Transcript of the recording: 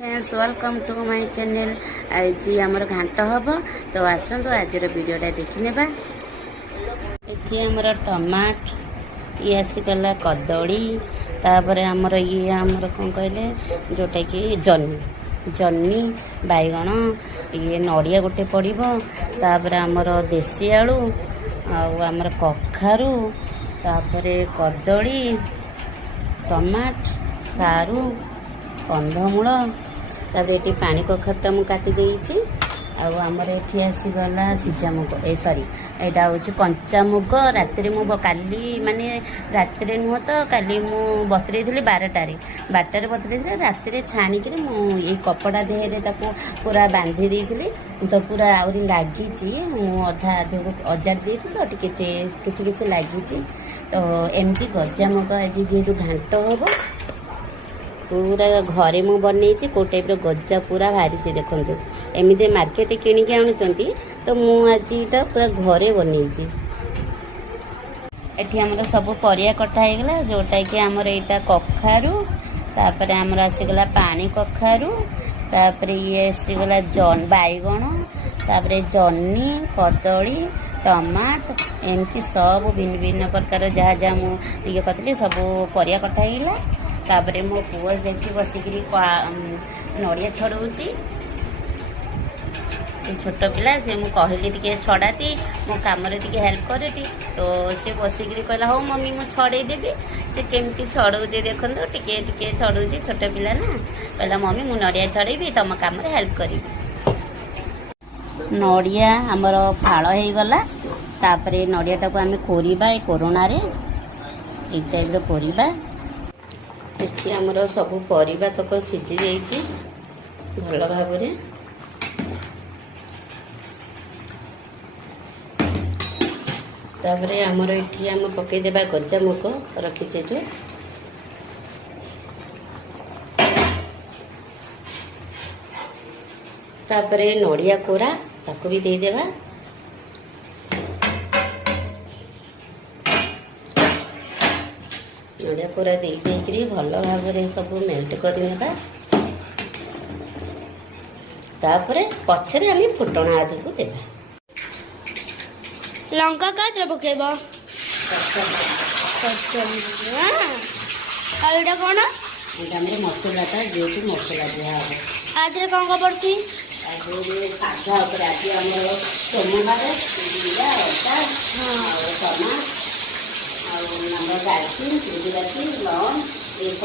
Welcome to my channel. आज आमर घाट हम तो आसतु आज वीडियोटा देखने। ये आमर टमाट ये आसीगला कदली तापर आमर ये आमर कौन कहले जोटा कि जन्नी बैगण ये नड़िया गोटे पड़ो तापर आमर देसी आलू आमर कखारू तापर कदली टमाट सारू कंधमूल तापर ये पानी कखारुटा मुझे काटी देती आमर ये आसीगला सीजा मुग ए सॉरी यहाँ हूँ कंचा मुग राति काली माने राति नुह तो काली मु बतरे 12टारे बतरे राति छाणिक ये कपड़ा देहरे पूरा बांधी देती तो पूरा आहरी लगी अधा अजाड़ दी कि लगी तो एमती गजा मुग आज जेहतु घाट हम पूरा घरे मु बन कौ टाइप गजा पूरा बाहरी देखते एमती मार्केट किणिकी आणुचंती तो मु आज पूरा घरे बनई एठी हमर सब परिया कटा होगला जोटा कि आमर यहाँ कखारू तापर आमर आसीगला पानी कखारू तापर ये आसीगला बैगण तापर जन्नी कदली टमाट एमती सब भिन्न भिन्न प्रकार जहाँ जहाँ मुझे करी सब परिया कटा होगला तापर मो पुआ से बसिक नड़िया छड़ाऊँगी छोट पिला से मुझे कहली टे छड़ाती मो कम हेल्प करे तो सी बसिक कहला हो मम्मी मुझे छड़े देवी से केमती छड़ाऊे देखो टे छड़ाऊँगी छोट पिला ना कहला मम्मी मुझे नड़िया छड़ेबी तुम कम हेल्प करी नड़िया आमर फाड़ हो गला तापर नड़िया टाक आम कोरिबा कोरोना रे एक टाइप कोरिबा ये आमर सब परिबा तक सीझी जाइए भल भाव तापर आमर ये आम पकईदेवा गजा मुग रखीचे जो तापर नड़िया कोरा ताको भी देदेवा नड़िया कोरा देकरी भल भाव सब मेल्ट करनेबा तापर पछरे आम फुटण आदि को देवा लंका का पकेब कौन मसलाटा जेहतु मसला दिया आज कौन कौन पड़ी साधा आज आम सोमवार जीरा अदा टमाट डालचिन गुजराती लौंग